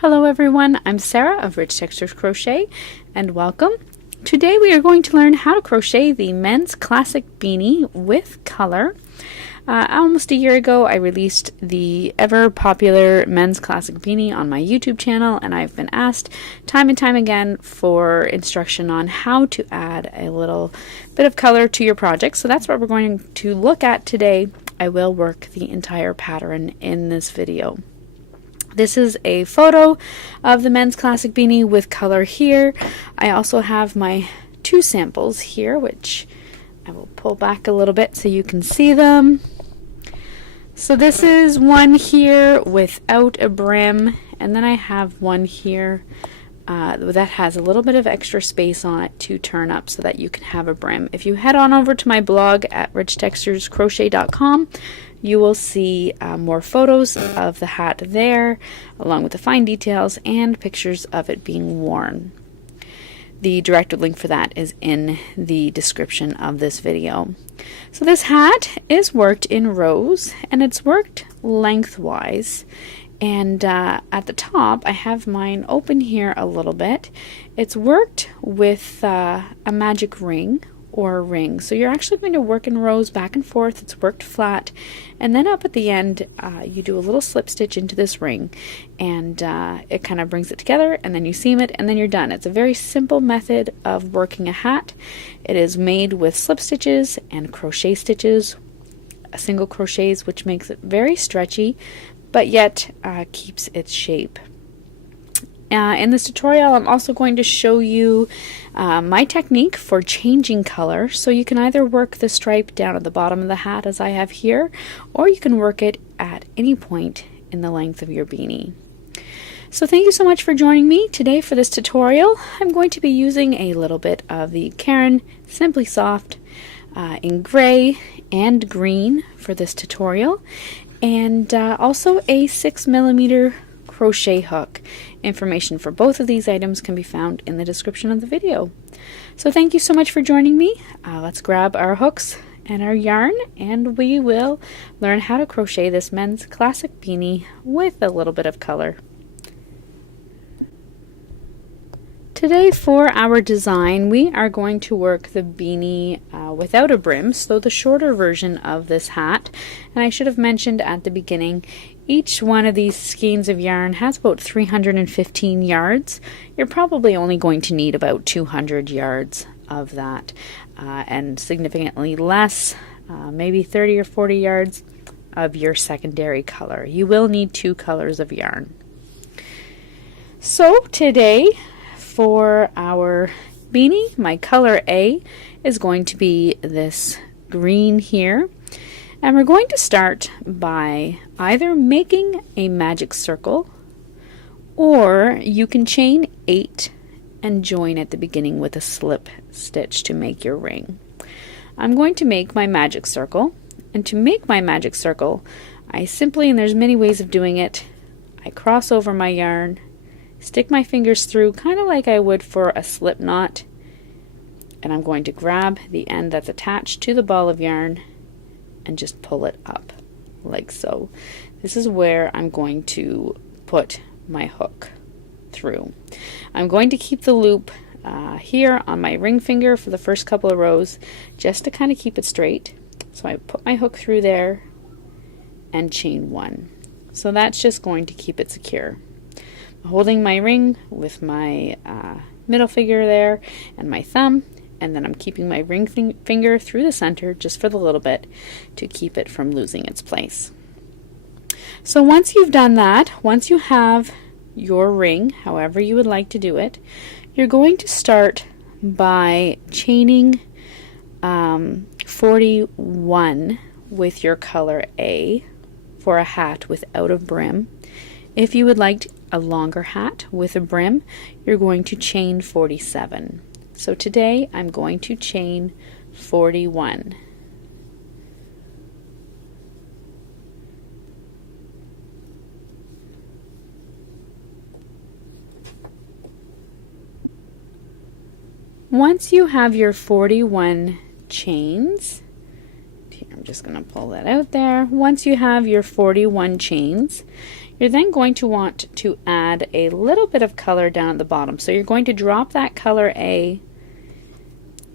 Hello everyone, I'm Sarah of Rich Textures Crochet and welcome. Today we are going to learn how to crochet the men's classic beanie with color. Almost a year ago I released the ever popular men's classic beanie on my YouTube channel, and I've been asked time and time again for instruction on how to add a little bit of color to your project. So that's what we're going to look at today. I will work the entire pattern in this video. This is a photo of the men's classic beanie with color here. I also have my two samples here, which I will pull back a little bit so you can see them. So this is one here without a brim, and then I have one here that has a little bit of extra space on it to turn up so that you can have a brim. If you head on over to my blog at richtexturescrochet.com, you will see more photos of the hat there, along with the fine details and pictures of it being worn. The direct link for that is in the description of this video. So this hat is worked in rows, and it's worked lengthwise. And at the top, I have mine open here a little bit. It's worked with a magic ring or a ring. So you're actually going to work in rows back and forth. It's worked flat, and then up at the end you do a little slip stitch into this ring, and it kind of brings it together, and then you seam it, and then you're done. It's a very simple method of working a hat. It is made with slip stitches and crochet stitches, single crochets, which makes it very stretchy but yet keeps its shape. In this tutorial, I'm also going to show you my technique for changing color. So you can either work the stripe down at the bottom of the hat as I have here, or you can work it at any point in the length of your beanie. So thank you so much for joining me today for this tutorial. I'm going to be using a little bit of the Caron Simply Soft in gray and green for this tutorial, and also a 6mm crochet hook. Information for both of these items can be found in the description of the video. So thank you so much for joining me. Let's grab our hooks and our yarn, and we will learn how to crochet this men's classic beanie with a little bit of color. Today for our design, we are going to work the beanie without a brim, so the shorter version of this hat. And I should have mentioned at the beginning, each one of these skeins of yarn has about 315 yards. You're probably only going to need about 200 yards of that, and significantly less, maybe 30 or 40 yards of your secondary color. You will need two colors of yarn. So today, for our beanie, my color A is going to be this green here. And we're going to start by either making a magic circle, or you can chain 8 and join at the beginning with a slip stitch to make your ring. I'm going to make my magic circle, and to make my magic circle, I simply, and there's many ways of doing it, I cross over my yarn, stick my fingers through kind of like I would for a slip knot, and I'm going to grab the end that's attached to the ball of yarn and just pull it up like so. This is where I'm going to put my hook through. I'm going to keep the loop here on my ring finger for the first couple of rows, just to kind of keep it straight. So I put my hook through there and chain 1. So that's just going to keep it secure. I'm holding my ring with my middle finger there and my thumb, and then I'm keeping my ring finger through the center just for the little bit to keep it from losing its place. So once you've done that, once you have your ring, however you would like to do it, you're going to start by chaining 41 with your color A for a hat without a brim. If you would like a longer hat with a brim, you're going to chain 47. So today I'm going to chain 41. Once you have your 41 chains, here I'm just going to pull that out there. Once you have your 41 chains, You're then going to want to add a little bit of color down at the bottom. So you're going to drop that color A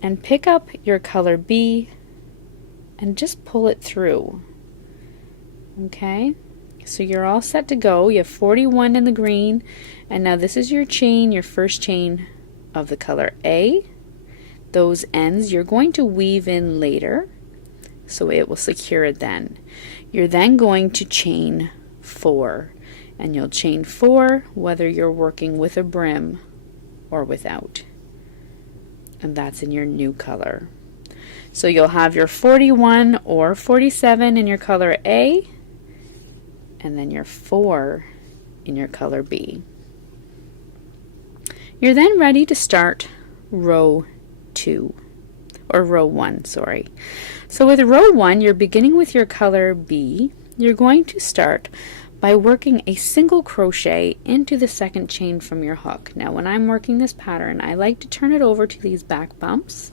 and pick up your color B and just pull it through. Okay, so you're all set to go. You have 41 in the green, and now this is your chain, your first chain of the color A. Those ends you're going to weave in later, so it will secure it then. You're then going to chain 4, and you'll chain 4 whether you're working with a brim or without. And that's in your new color. So you'll have your 41 or 47 in your color A, and then your 4 in your color B. You're then ready to start row 2, or row 1, sorry. So with row 1, you're beginning with your color B. You're going to start by working a single crochet into the second chain from your hook. Now when I'm working this pattern, I like to turn it over to these back bumps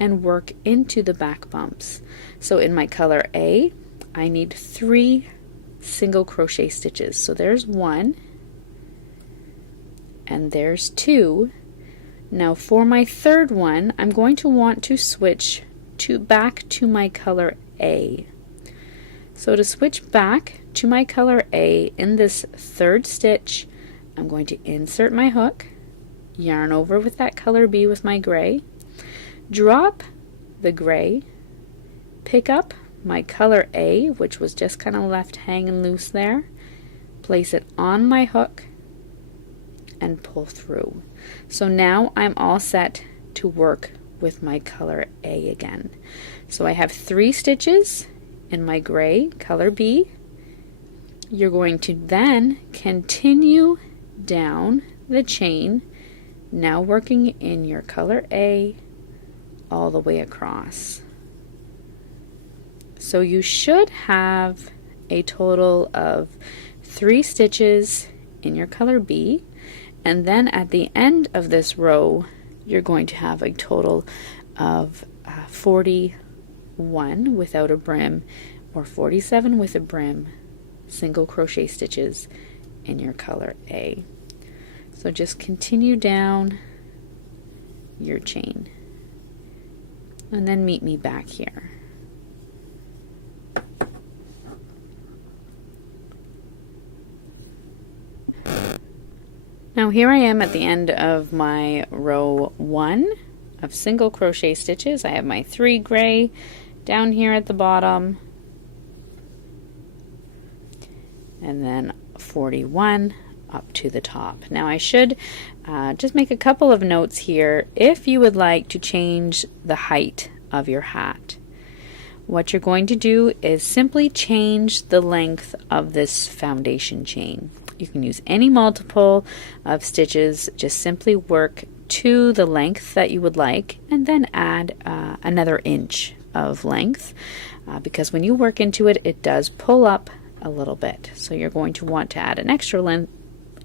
and work into the back bumps. So in my color A, I need 3 single crochet stitches. So there's 1 and there's 2. Now for my third one, I'm going to want to switch back to my color A. So to switch back to my color A in this third stitch, I'm going to insert my hook, yarn over with that color B with my gray, drop the gray, pick up my color A, which was just kind of left hanging loose there, place it on my hook, and pull through. So now I'm all set to work with my color A again. So I have 3 stitches in my gray color B. You're going to then continue down the chain, now working in your color A all the way across. So you should have a total of 3 stitches in your color B, and then at the end of this row you're going to have a total of 41 without a brim, or 47 with a brim, single crochet stitches in your color A. So just continue down your chain and then meet me back here. Now here I am at the end of my row 1 of single crochet stitches. I have my 3 gray down here at the bottom, and then 41 up to the top. Now I should just make a couple of notes here. If you would like to change the height of your hat, what you're going to do is simply change the length of this foundation chain. You can use any multiple of stitches, just simply work to the length that you would like, and then add another inch of length, because when you work into it, it does pull up a little bit. So you're going to want to add an extra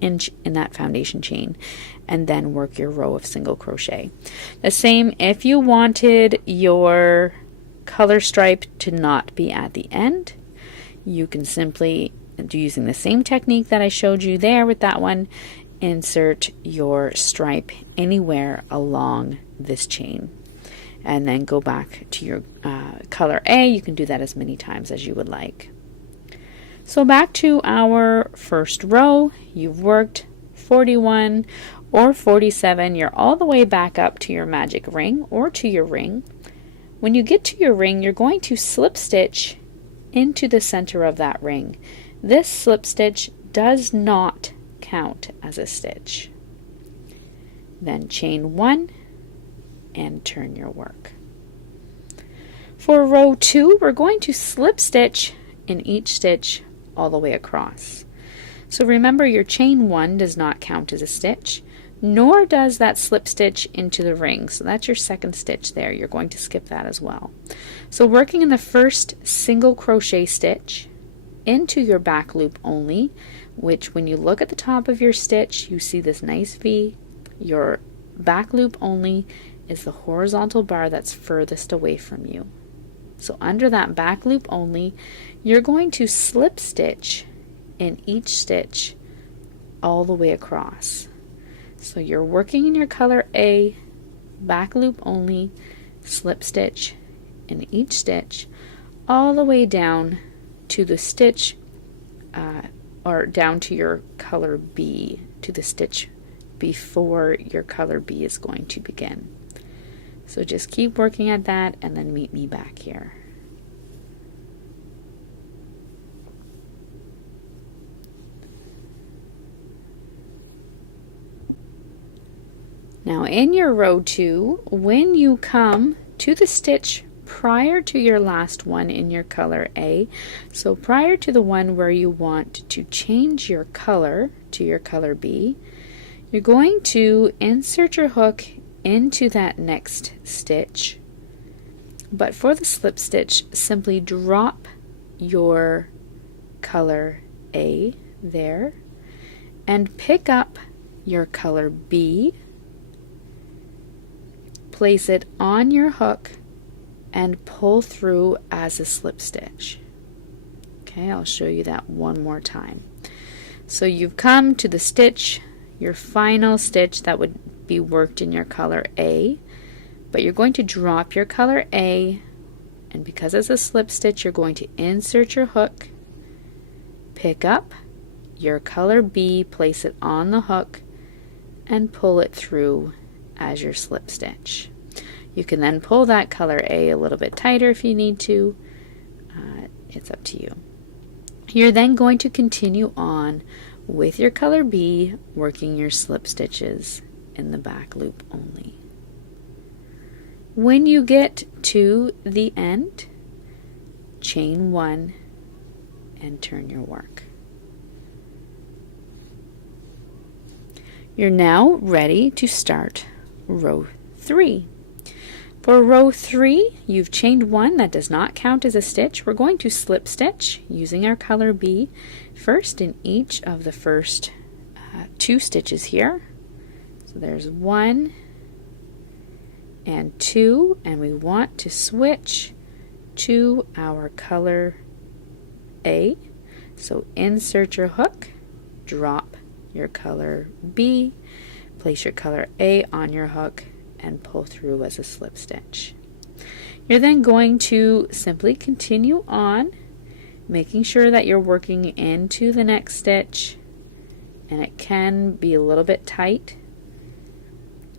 inch in that foundation chain, and then work your row of single crochet. The same if you wanted your color stripe to not be at the end, you can simply, using the same technique that I showed you there with that one, insert your stripe anywhere along this chain, and then go back to your color A. You can do that as many times as you would like. So back to our first row, you've worked 41 or 47, you're all the way back up to your magic ring or to your ring. When you get to your ring, you're going to slip stitch into the center of that ring. This slip stitch does not count as a stitch. Then chain 1 and turn your work. For row 2, we're going to slip stitch in each stitch all the way across. So remember, your chain 1 does not count as a stitch, nor does that slip stitch into the ring. So that's your second stitch there. You're going to skip that as well. So working in the first single crochet stitch into your back loop only, which when you look at the top of your stitch, you see this nice V. Your back loop only is the horizontal bar that's furthest away from you. So under that back loop only, you're going to slip stitch in each stitch all the way across. So you're working in your color A, back loop only, slip stitch in each stitch all the way down to the stitch or down to your color B, to the stitch before your color B is going to begin. So just keep working at that and then meet me back here. Now in your row 2, when you come to the stitch prior to your last one in your color A, so prior to the one where you want to change your color to your color B, you're going to insert your hook into that next stitch, but for the slip stitch, simply drop your color A there and pick up your color B, place it on your hook and pull through as a slip stitch. Okay, I'll show you that one more time. So you've come to the stitch, your final stitch that would be worked in your color A, but you're going to drop your color A, and because it's a slip stitch, you're going to insert your hook, pick up your color B, place it on the hook, and pull it through as your slip stitch. You can then pull that color A a little bit tighter if you need to. It's up to you. You're then going to continue on with your color B, working your slip stitches in the back loop only. When you get to the end, chain 1 and turn your work. You're now ready to start row 3. For row 3, you've chained 1, that does not count as a stitch. We're going to slip stitch using our color B first in each of the first 2 stitches here. So there's 1 and 2, and we want to switch to our color A. So insert your hook, drop your color B, place your color A on your hook, and pull through as a slip stitch. You're then going to simply continue on, making sure that you're working into the next stitch, and it can be a little bit tight.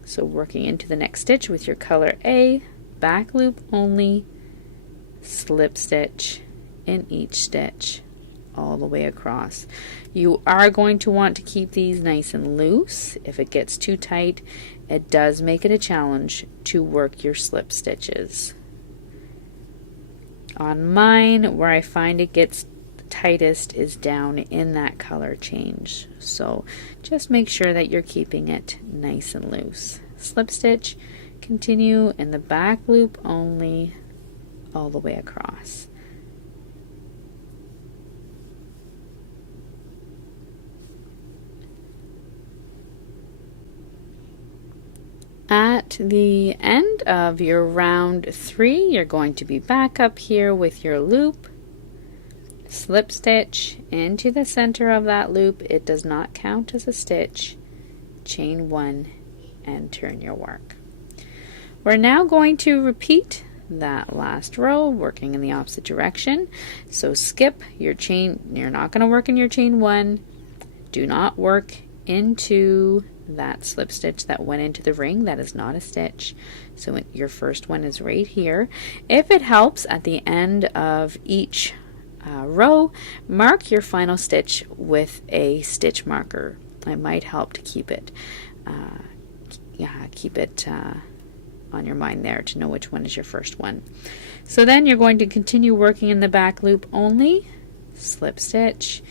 So working into the next stitch with your color A, back loop only, slip stitch in each stitch all the way across. You are going to want to keep these nice and loose. If it gets too tight, it does make it a challenge to work your slip stitches. On mine, where I find it gets tightest is down in that color change. So just make sure that you're keeping it nice and loose. Slip stitch, continue in the back loop only all the way across. At the end of your round 3, you're going to be back up here with your loop, slip stitch into the center of that loop. It does not count as a stitch. Chain 1 and turn your work. We're now going to repeat that last row, working in the opposite direction. So skip your chain. You're not going to work in your chain 1. Do not work into that slip stitch that went into the ring. That is not a stitch. So your first one is right here. If it helps, at the end of each row, mark your final stitch with a stitch marker. It might help to keep it on your mind there to know which one is your first one. So then you're going to continue working in the back loop only, slip stitch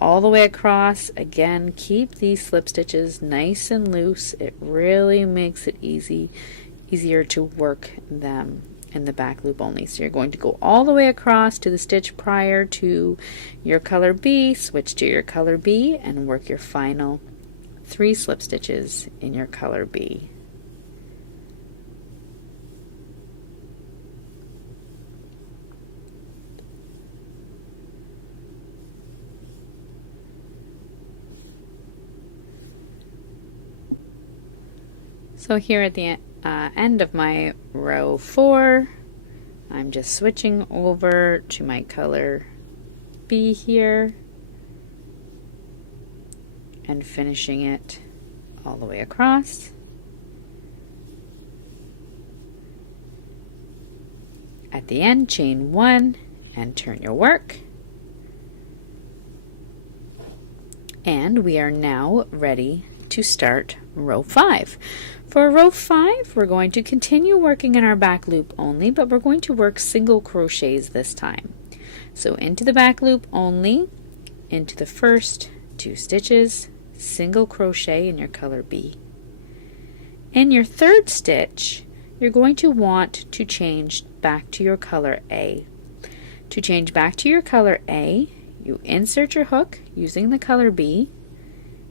all the way across. Again, keep these slip stitches nice and loose. It really makes it easier to work them in the back loop only. So you're going to go all the way across to the stitch prior to your color B, switch to your color B, and work your final 3 slip stitches in your color B. So here at the end of my row 4, I'm just switching over to my color B here and finishing it all the way across. At the end, chain 1 and turn your work. And we are now ready to start row 5. For row 5, we're going to continue working in our back loop only, but we're going to work single crochets this time. So into the back loop only, into the first 2 stitches, single crochet in your color B. In your third stitch, you're going to want to change back to your color A. To change back to your color A, you insert your hook using the color B,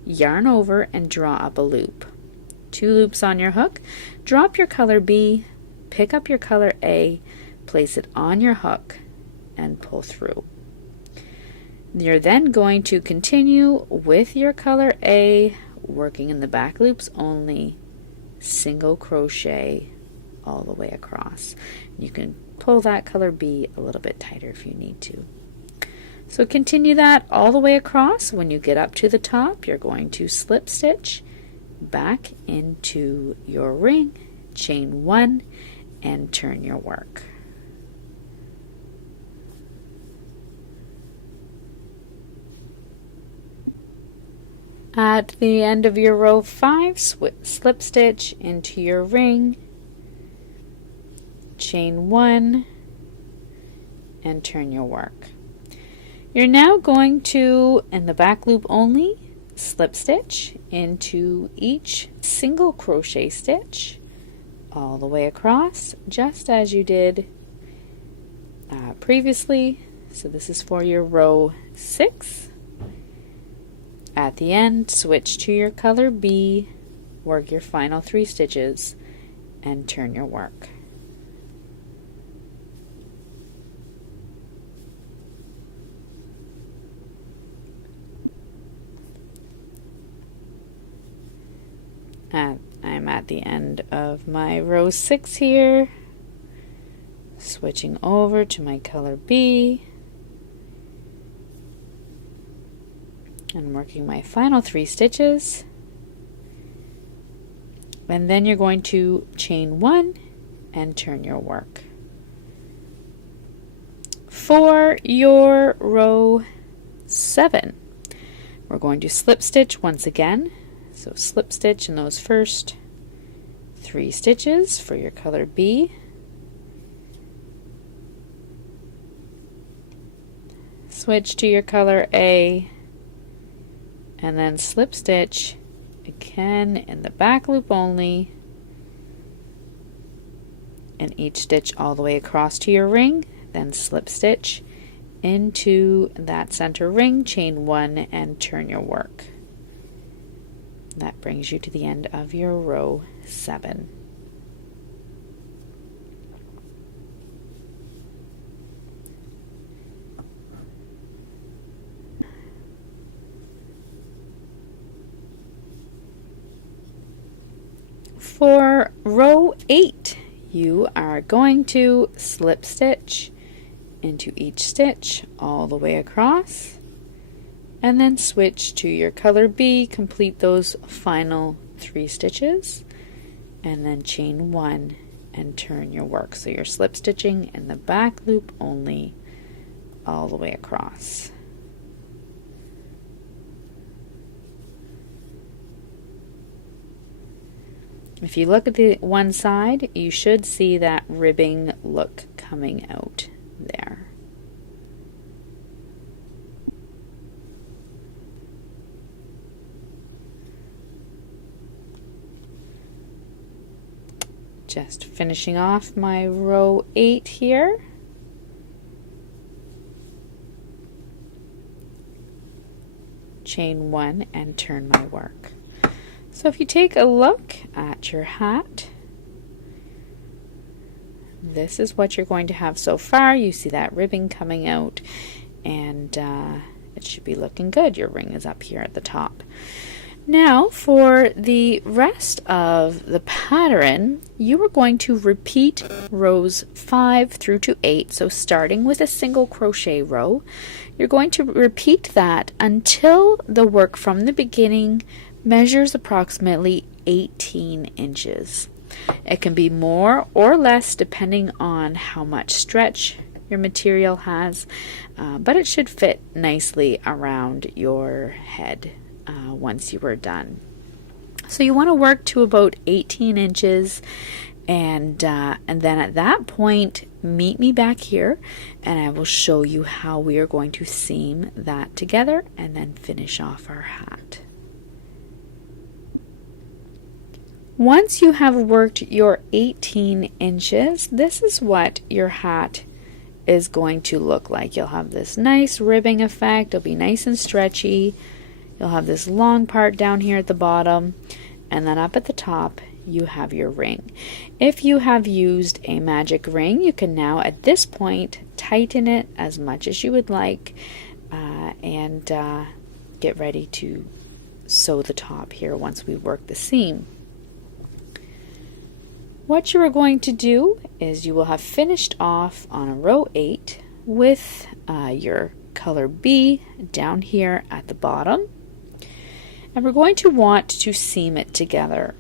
yarn over and draw up a loop. 2 loops on your hook, drop your color B, pick up your color A, place it on your hook, and pull through. You're then going to continue with your color A, working in the back loops only, single crochet all the way across. You can pull that color B a little bit tighter if you need to. So continue that all the way across. When you get up to the top, you're going to slip stitch back into your ring, chain 1, and turn your work. At the end of your row 5, slip stitch into your ring, chain 1, and turn your work. You're now going to, in the back loop only, slip stitch into each single crochet stitch all the way across, just as you did previously. So this is for your row 6. At the end, switch to your color B, work your final 3 stitches, and turn your work. I'm at the end of my row 6 here, switching over to my color B and working my final 3 stitches, and then you're going to chain 1 and turn your work. For your row 7, we're going to slip stitch once again. So slip stitch in those first 3 stitches for your color B. Switch to your color A, and then slip stitch again in the back loop only, and each stitch all the way across to your ring, then slip stitch into that center ring, chain 1, and turn your work. That brings you to the end of your row 7. For row 8, you are going to slip stitch into each stitch all the way across, and then switch to your color B, complete those final 3 stitches, and then chain 1 and turn your work. So you're slip stitching in the back loop only all the way across. If you look at the one side, you should see that ribbing look coming out there. Just finishing off my row 8 here. Chain 1 and turn my work. So if you take a look at your hat, this is what you're going to have so far. You see that ribbing coming out, and it should be looking good. Your ring is up here at the top. Now for the rest of the pattern, you are going to repeat rows 5 through to 8. So starting with a single crochet row, you're going to repeat that until the work from the beginning measures approximately 18 inches. It can be more or less depending on how much stretch your material has, but it should fit nicely around your head once you are done. So you want to work to about 18 inches, and then at that point meet me back here and I will show you how we are going to seam that together and then finish off our hat. Once you have worked your 18 inches, this is what your hat is going to look like. You'll have this nice ribbing effect. It'll be nice and stretchy. You'll have this long part down here at the bottom, and then up at the top you have your ring. If you have used a magic ring, you can now at this point tighten it as much as you would like and get ready to sew the top here once we work the seam. What you are going to do is you will have finished off on a row 8 with your color B down here at the bottom, and we're going to want to seam it together.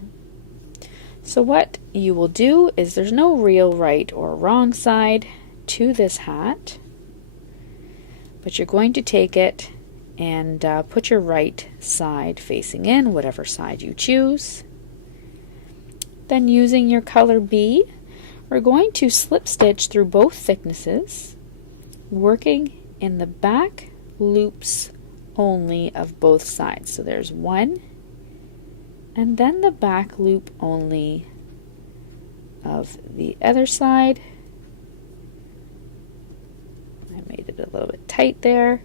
So what you will do is, there's no real right or wrong side to this hat, but you're going to take it and put your right side facing in, whatever side you choose. Then using your color B, we're going to slip stitch through both thicknesses, working in the back loops only of both sides. So there's one, and then the back loop only of the other side. I made it a little bit tight there.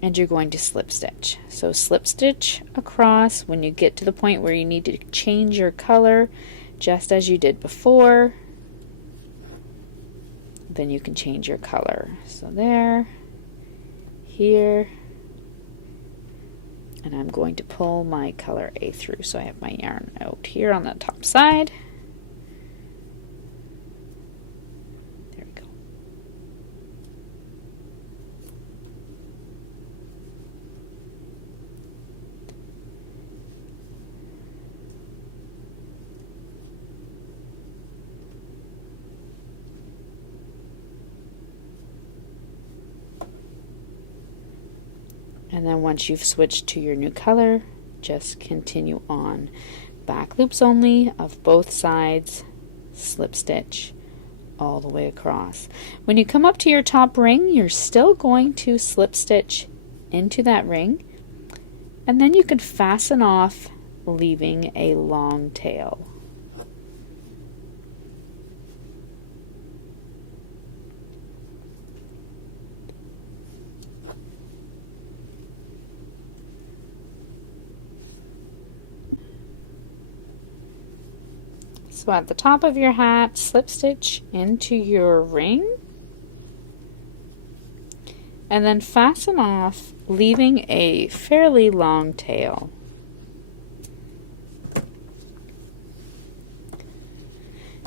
And you're going to slip stitch. So slip stitch across when you get to the point where you need to change your color, just as you did before. Then you can change your color. So there, here, and I'm going to pull my color A through. So I have my yarn out here on the top side. There we go. And then once you've switched to your new color, just continue on. Back loops only of both sides, slip stitch all the way across. When you come up to your top ring, you're still going to slip stitch into that ring, and then you can fasten off, leaving a long tail. So at the top of your hat, slip stitch into your ring, and then fasten off, leaving a fairly long tail.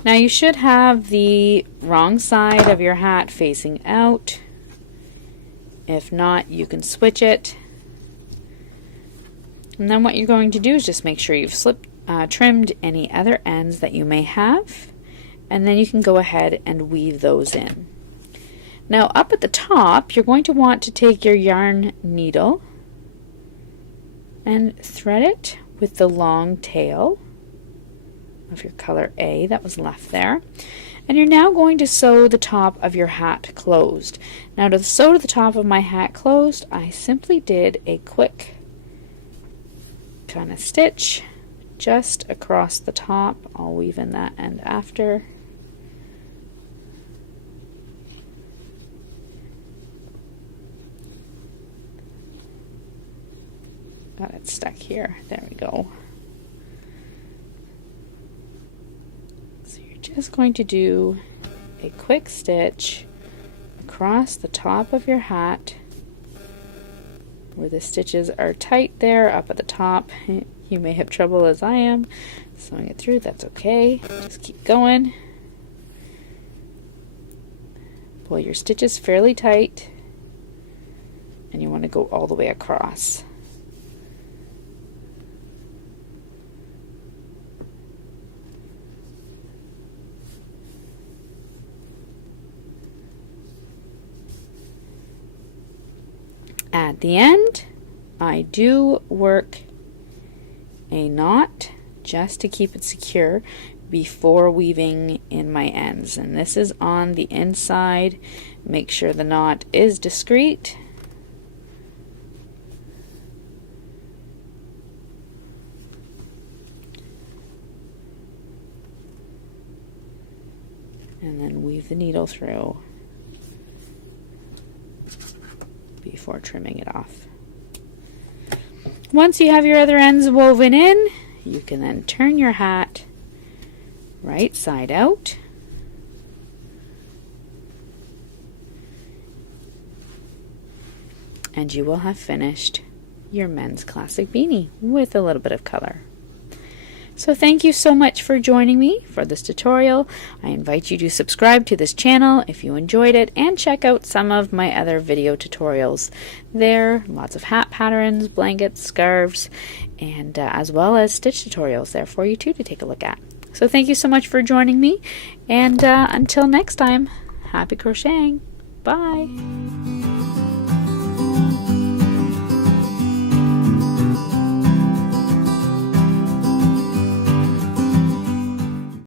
Now you should have the wrong side of your hat facing out. If not, you can switch it. And then what you're going to do is just make sure you've trimmed any other ends that you may have, and then you can go ahead and weave those in. Now up at the top, you're going to want to take your yarn needle and thread it with the long tail of your color A that was left there, and you're now going to sew the top of your hat closed. Now to sew to the top of my hat closed, I simply did a quick kind of stitch just across the top. I'll weave in that end after. Got it stuck here. There we go. So you're just going to do a quick stitch across the top of your hat, where the stitches are tight there up at the top. You may have trouble as I am sewing it through. That's okay. Just keep going. Pull your stitches fairly tight, and you want to go all the way across. At the end, I do work a knot just to keep it secure before weaving in my ends, and this is on the inside. Make sure the knot is discreet. And then weave the needle through before trimming it off. Once you have your other ends woven in, you can then turn your hat right side out, and you will have finished your men's classic beanie with a little bit of color. So thank you so much for joining me for this tutorial. I invite you to subscribe to this channel if you enjoyed it, and check out some of my other video tutorials. There, lots of hat patterns, blankets, scarves, and as well as stitch tutorials there for you too to take a look at. So thank you so much for joining me, and until next time, happy crocheting. Bye!